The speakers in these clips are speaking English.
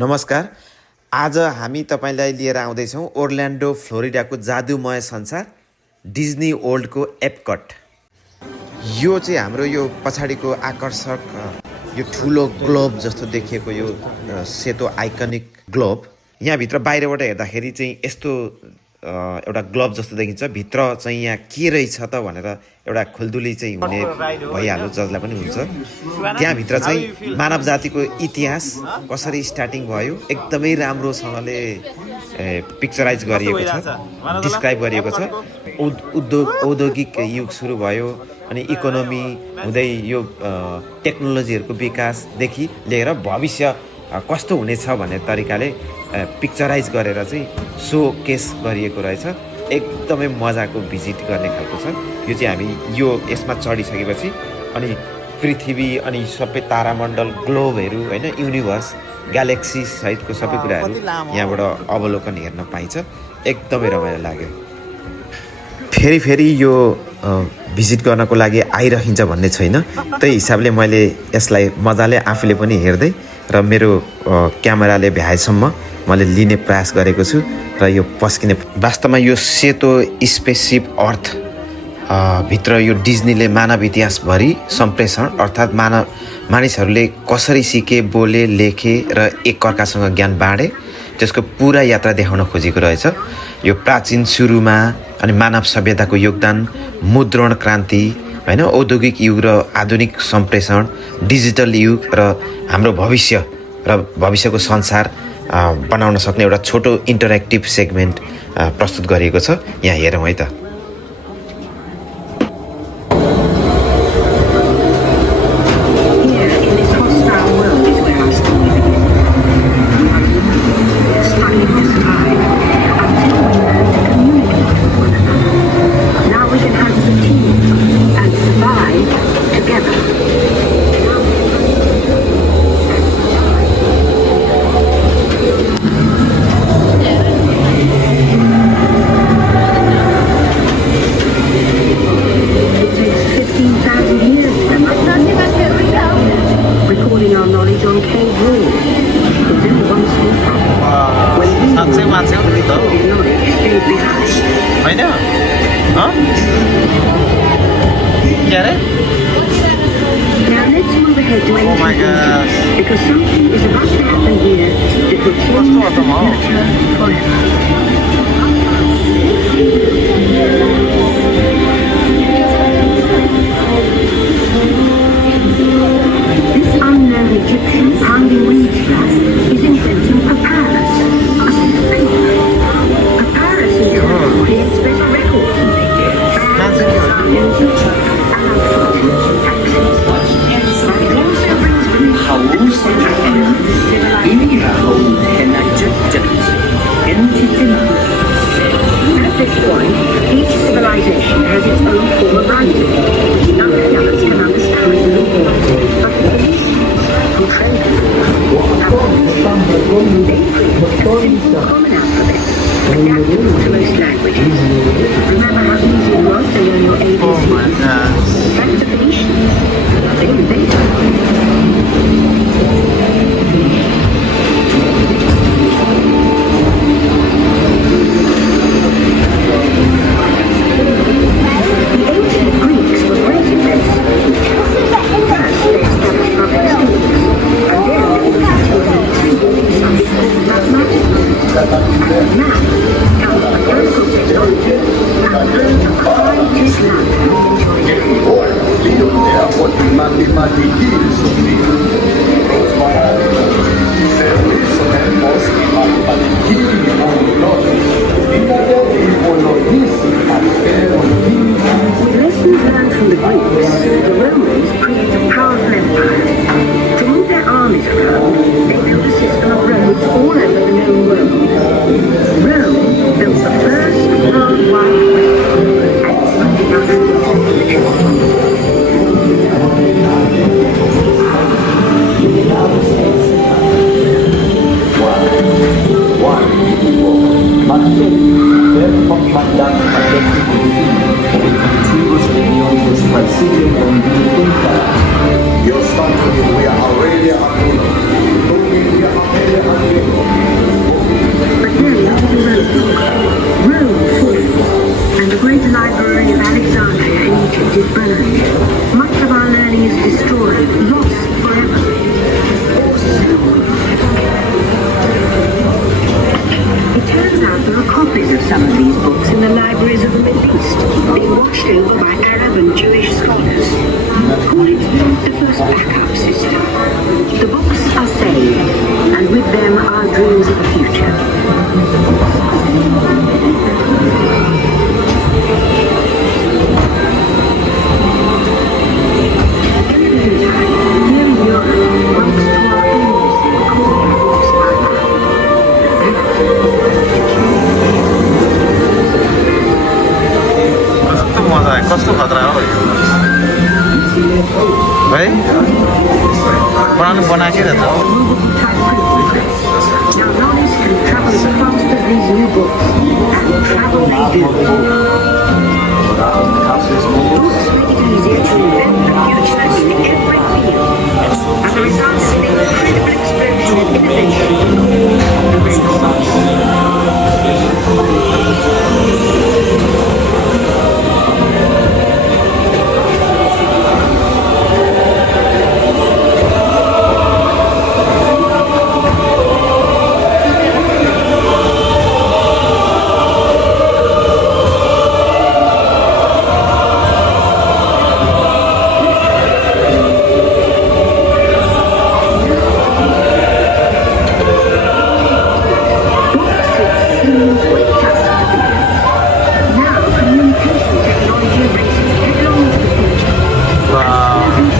नमस्कार। आज हामी तपाईलाई लिएर आउँदैछौँ ओर्ल्यान्डो फ्लोरिडाको जादुमय संसार डिज्नी वर्ल्डको एपकट। यो चाहिँ हाम्रो यो पछाडिको आकर्षक यो ठुलो ग्लोब जस्तो देखिएको यो सेतो आइकनिक ग्लोब। यहाँभित्र बाहिरबाट हेर्दाखेरि चाहिँ यस्तो एउटा ग्लोब जस्तो देखिन्छ। भित्र चाहिँ यहाँ के रहेछ त भनेर एउटा खुल्दुली चाहिँ हुने भइहाल्यो, जसलाई पनि हुन्छ। त्यहाँभित्र चाहिँ मानव जातिको इतिहास कसरी स्टार्टिङ भयो एकदमै राम्रोसँगले पिक्चराइज गरिएको छ, डिस्क्राइब गरिएको छ। औद्योगिक युग सुरु भयो अनि इकोनोमी हुँदै यो टेक्नोलोजीहरूको विकासदेखि लिएर भविष्य कस्तो हुनेछ भन्ने तरिकाले पिक्चराइज गरेर चाहिँ सो केस गरिएको रहेछ। एकदमै मजाको भिजिट गर्ने खालको छ यो चाहिँ। हामी यो यसमा चढिसकेपछि अनि पृथ्वी अनि सबै तारामण्डल ग्लोबहरू होइन, युनिभर्स ग्यालेक्सी सहितको सबै कुराहरू यहाँबाट अवलोकन हेर्न पाइन्छ। एकदमै रमाइलो लाग्यो। फेरि यो भिजिट गर्नको लागि आइरहन्छ भन्ने छैन। त्यही हिसाबले मैले यसलाई मजाले आफूले पनि हेर्दै र मेरो क्यामेराले भ्याएसम्म मैले लिने प्रयास गरेको छु र यो पस्किने। वास्तवमा यो सेतो स्पेससिप अर्थ भित्र यो डिज्नीले मानव इतिहासभरि सम्प्रेषण अर्थात् मानिसहरूले कसरी सिके, बोले, लेखे र एकअर्कासँग ज्ञान बाँडे त्यसको पुरा यात्रा देखाउन खोजेको रहेछ। यो प्राचीन सुरुमा अनि मानव सभ्यताको योगदान, मुद्रण क्रान्ति होइन, औद्योगिक युग र आधुनिक सम्प्रेषण, डिजिटल युग र हाम्रो भविष्य र भविष्यको संसार बनाउन सक्ने एउटा छोटो इन्टरेक्टिभ सेगमेन्ट प्रस्तुत गरिएको छ। यहाँ हेरौँ है त। Yo, our dreams of the future. In the meantime, here in Europe, monks to our enemies were called wolves by land. कस्तो मजा आयो, कस्तो खतरा हो यो है बनाउनु बनाएकै रहेछ Now knowledge can travel as fast as these new books, and travel they do. Books make it easier to invent the future in every field. As a result of the incredible explosion of innovation, the Renaissance.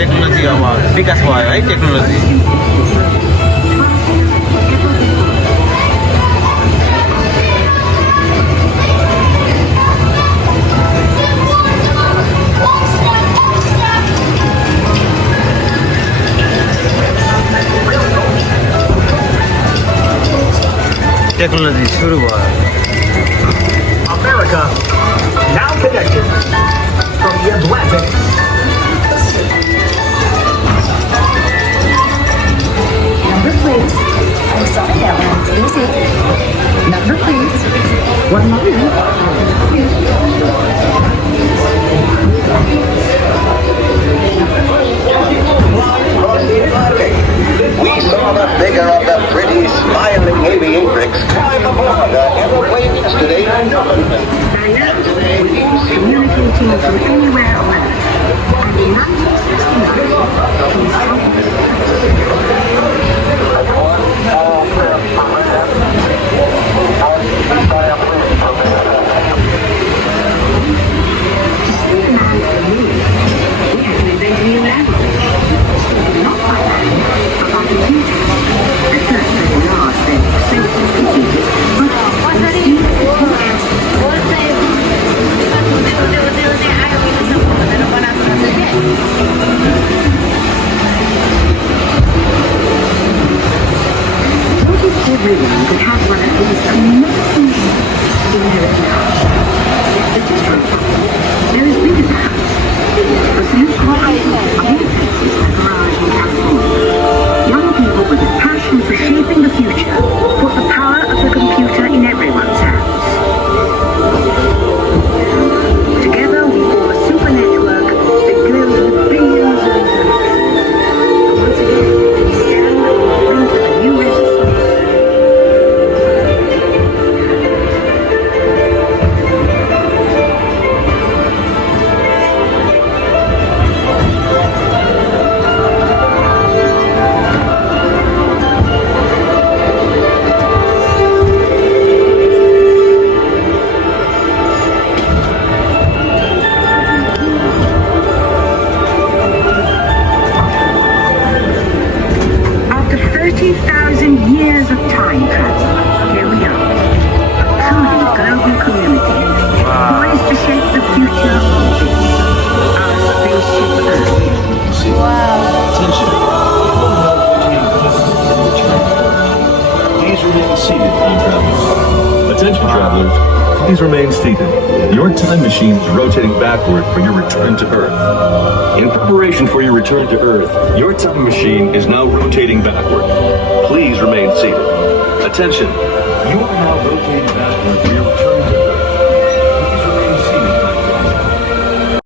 Technology अब विकास भयो है technology technology सुरु भयो America, now connected from the Atlantic. Number please. I'm sorry, that one's busy. Number please. 1 moment. We saw the figure of the pretty, smiling aviatrix climb aboard an airplane yesterday. By now, communicating from anywhere on Earth. And in 1960, everyone could have one of these amazing ships in there now. It's just fantastic. They're as big as a house. For some quite other places like Raj and California, young people with a passion for shaping the future put the power of the computer in everyone's hands. Together we form a super network that glows with billions of interactions. Once again, we stand on the brink of a new renaissance. After 30,000 years of time travel, here we are, a truly global community, poised to shape the future of this, our spaceship Earth. Attention. Please remain seated, time travelers. Attention, travelers. Please remain seated. Your time machine is rotating backward for your return to Earth. In preparation for your return to Earth, your time machine is now rotating backward. Please remain seated. Attention. You are now rotating backward